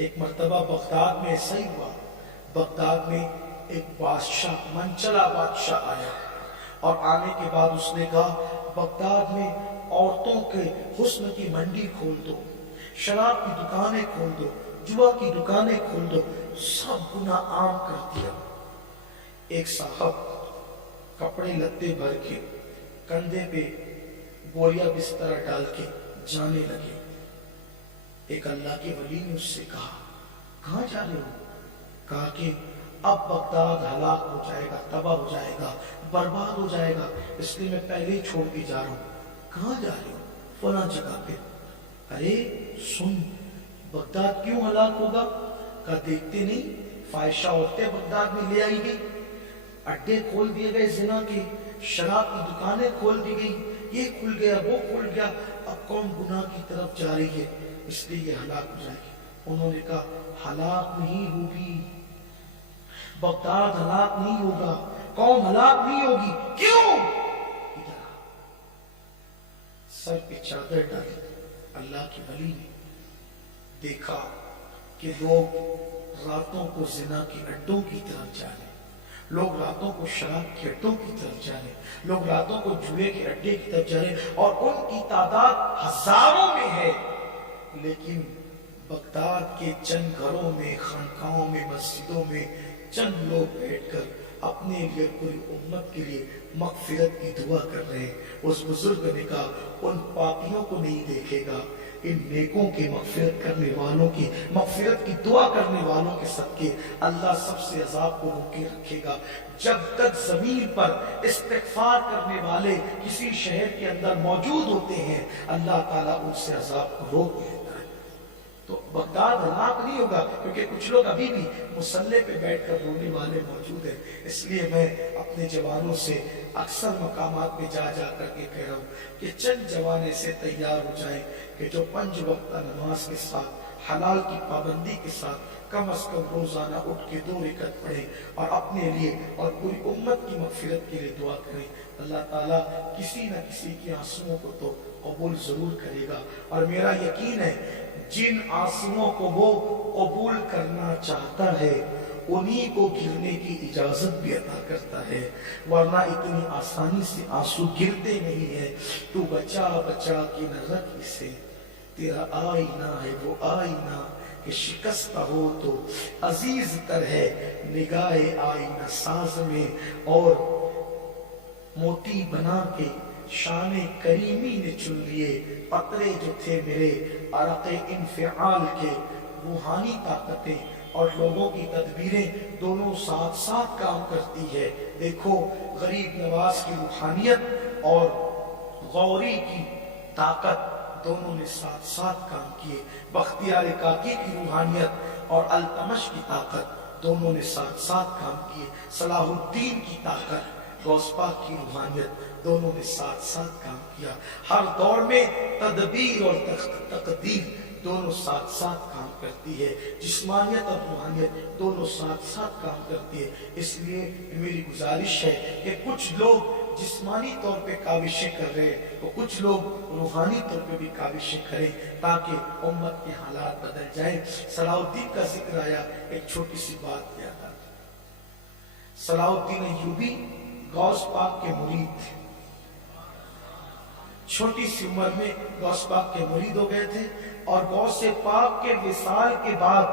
ایک مرتبہ بغداد میں ایسا ہی ہوا، بغداد میں ایک بادشاہ، منچلا بادشاہ آیا، اور آنے کے بعد اس نے کہا بغداد میں عورتوں کے حسن کی منڈی کھول دو، شراب کی دکانیں کھول دو، جوا کی دکانیں کھول دو، سب گناہ عام کر دیا۔ ایک صاحب کپڑے لتے بھر کے کندھے پہ بوریا بستر ڈال کے جانے لگے۔ ایک اللہ کے ولی نے اس سے کہا کہاں جا رہے ہو؟ کہا کہ اب بغداد ہلاک ہو جائے گا، تباہ ہو جائے گا، برباد ہو جائے گا، اس لیے میں پہلے ہی چھوڑ کے جا رہا ہوں۔ کہاں جا رہے ہو؟ فلاں جگہ پہ۔ ارے سن، بغداد کیوں ہلاک ہوگا؟ کہا دیکھتے نہیں فاحشہ عورتیں بغداد میں لے آئی گئی، اڈے کھول دیے گئے زنا کے، شراب کی دکانیں کھول دی گئی، یہ کھل گیا وہ کھل گیا، اب قوم گناہ کی طرف جا رہی ہے، اس لیے یہ ہلاک ہو جائے گی۔ انہوں نے کہا ہلاک نہیں ہوگی، بغداد ہلاک نہیں ہوگا، قوم ہلاک نہیں ہوگی۔ کیوں؟ ادھر سر پہ چادر ڈالی، اللہ کے ولی نے دیکھا کہ لوگ راتوں کو زنا کے اڈوں کی طرف جا رہے، لوگ راتوں کو شراب کے اڈوں کی طرف جا رہے، لوگ راتوں کو جوئے کے اڈے کی طرف جا رہے، اور ان کی تعداد ہزاروں میں ہے، لیکن بغداد کے چند گھروں میں، خانقاہوں میں، مسجدوں میں چند لوگ بیٹھ کر اپنے لیے پوری امت کے لیے مغفرت کی دعا کر رہے ہیں۔ اس بزرگ نے کہا ان پاپیوں کو نہیں دیکھے گا، ان نیکوں کے مغفرت کرنے والوں کی مغفرت کی دعا کرنے والوں کے صدقے اللہ سب سے عذاب کو روکے رکھے گا۔ جب تک زمین پر استغفار کرنے والے کسی شہر کے اندر موجود ہوتے ہیں، اللہ تعالیٰ ان سے عذاب کو روک دیتا ہے۔ تو بغداد ہلاک نہیں ہوگا، کیونکہ کچھ لوگ ابھی بھی مصلے پہ بیٹھ کر رونے والے موجود ہیں۔ اس لیے میں اپنے جوانوں سے اکثر مقامات میں جا جا کر کے کہہ رہا ہوں کہ چند جوان ایسے تیار ہو جائیں کہ جو 5 وقت نماز کے ساتھ، حلال کی پابندی کے ساتھ، کم از کم روزانہ اٹھ کے 2 رکعت پڑھیں اور اپنے لیے اور پوری امت کی مغفرت کے لیے دعا کریں۔ اللہ تعالیٰ کسی نہ کسی کی آنسوؤں کو تو قبول ضرور کرے گا، اور میرا یقین ہے جن آنسوؤں کو وہ قبول کرنا چاہتا ہے انہی کو گرنے کی اجازت بھی عطا کرتا ہے، ورنہ اتنی آسانی سے آنسو گرتے نہیں ہیں۔ تو بچا بچا کے نہ رکھ اسے، تیرا آئینہ ہے وہ آئینہ کہ شکستہ ہو تو عزیز تر ہے نگاہ آئینہ ساز میں، اور موتی بنا کے شان کریمی نے چن لیے قطرے جو تھے میرے عرق انفعال کے۔ روحانی طاقتیں اور لوگوں کی تدبیریں دونوں ساتھ ساتھ کام کرتی ہے۔ دیکھو غریب نواز کی روحانیت اور غوری کی طاقت دونوں نے ساتھ ساتھ کام کیے، بختیار کاکی کی روحانیت اور التمش کی طاقت دونوں نے ساتھ ساتھ کام کیے، صلاح الدین کی طاقت، غوث پاک کی روحانیت دونوں نے ساتھ ساتھ کام کیا۔ ہر دور میں تدبیر اور تقدیر دونوں ساتھ ساتھ کام کرتی ہے، جسمانیت اور روحانیت دونوں ساتھ ساتھ کام کرتی ہے۔ اس لیے میری گزارش ہے کہ کچھ لوگ جسمانی طور پہ کاوشیں کر رہے ہیں تو کچھ لوگ روحانی طور پہ بھی کاوشیں کریں تاکہ امت کے حالات بدل جائیں۔ صلاح الدین کا ذکر آیا، ایک چھوٹی سی بات یاد آتی۔ صلاح الدین ایوبی غوث پاک کے مرید تھے، چھوٹی سی عمر میں غوث پاک کے مرید ہو گئے تھے، اور غوث پاک کے وصال کے بعد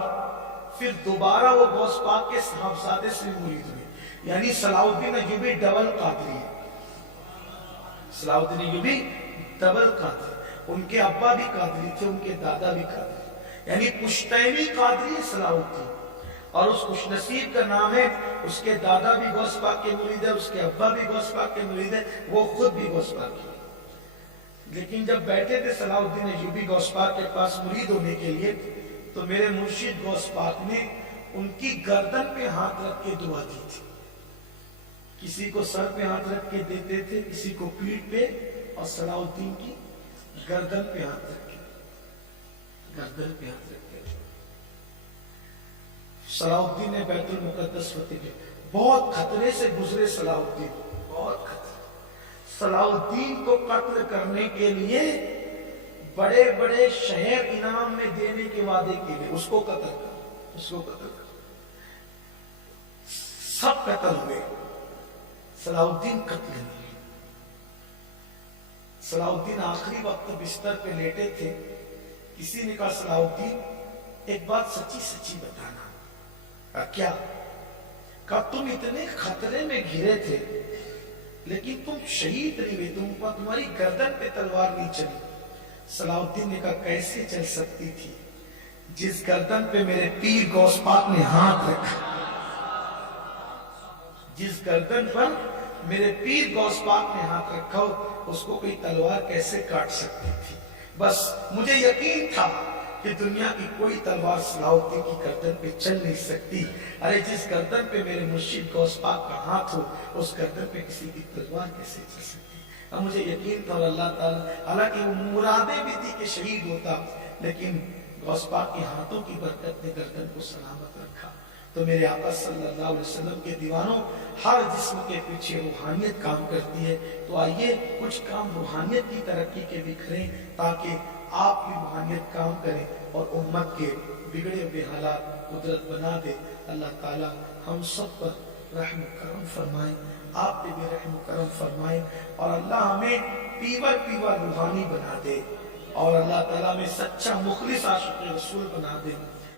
پھر دوبارہ وہ غوث پاک کے صاحبزادے سے مرید ہوئے، یعنی صلاح الدین ایوبی ڈبل قادری ہے۔ صلاح الدین ایوبی ڈبل قادری، ان کے ابا بھی قادری تھے، ان کے دادا بھی قادری، یعنی پشتینی قادری ہے صلاح الدین، اور اس خوش نصیب کا نام ہے، اس کے دادا بھی غوث پاک کے مرید ہے، اس کے ابا بھی غوث پاک کے مرید ہے، وہ خود بھی غوث پاک کے۔ لیکن جب بیٹھے تھے صلاح الدین ایوبی غوث پاک کے پاس مرید ہونے کے لیے، تو میرے مرشد غوث پاک نے ان کی گردن پہ ہاتھ رکھ کے دعا دی تھی۔ کسی کو سر پہ ہاتھ رکھ کے دیتے تھے، کسی کو پیٹھ پہ، اور صلاح الدین کی گردن پہ ہاتھ رکھ کے، گردن پہ ہاتھ رکھ کے۔ صلاح الدین نے بیت المقدس فتح کیا، بہت خطرے سے گزرے صلاح الدین، بہت خطرے۔ صلاح الدین کو قتل کرنے کے لیے بڑے بڑے شہر انعام میں دینے کے وعدے کے لیے اس کو قتل کر، اس کو قتل کر، سب قتل ہوئے، صلاح الدین قتل نہیں۔ صلاح الدین آخری وقت بستر پہ لیٹے تھے، کسی نے کہا صلاح الدین ایک بات سچی سچی بتانا۔ کیا؟ کہا تم اتنے خطرے میں گھرے تھے لیکن تم شہید نہیں ہوئے، تمہاری گردن پہ تلوار نہیں چلی۔ صلاح الدین نے کہا کیسے چل سکتی تھی؟ جس گردن پہ میرے پیر غوث پاک نے ہاتھ رکھا، جس گردن پر میرے پیر غوث پاک نے ہاتھ رکھا اس کو کوئی تلوار کیسے کاٹ سکتی تھی؟ بس مجھے یقین تھا کہ دنیا کی کوئی تلوار صلاح الدین کی گردن پہ چل نہیں سکتی۔ ارے جس گردن پہ میرے مرشد غوث پاک کا ہاتھ ہو اس گردن پہ کسی کی تلوار کیسے چل سکتی؟ اب مجھے یقین تھا، اور اللہ تعالیٰ حالانکہ وہ مرادیں بھی تھی کہ شہید ہوتا، لیکن غوث پاک کے ہاتھوں کی برکت نے گردن کو سلامت رکھا۔ تو میرے آقا صلی اللہ علیہ وسلم کے دیوانوں، ہر جسم کے پیچھے روحانیت کام کرتی ہے، تو آئیے کچھ کام روحانیت کی ترقی کے بھی کریں تاکہ آپ کی روحانیت کام کریں اور امت کے بگڑے ہوئے حالات قدرت بنا دے۔ اللہ تعالیٰ ہم سب پر رحم و کرم فرمائیں، آپ پہ بھی رحم و کرم فرمائیں، اور اللہ ہمیں پیور روحانی بنا دے، اور اللہ تعالیٰ میں سچا مخلص عاشق رسول بنا دے۔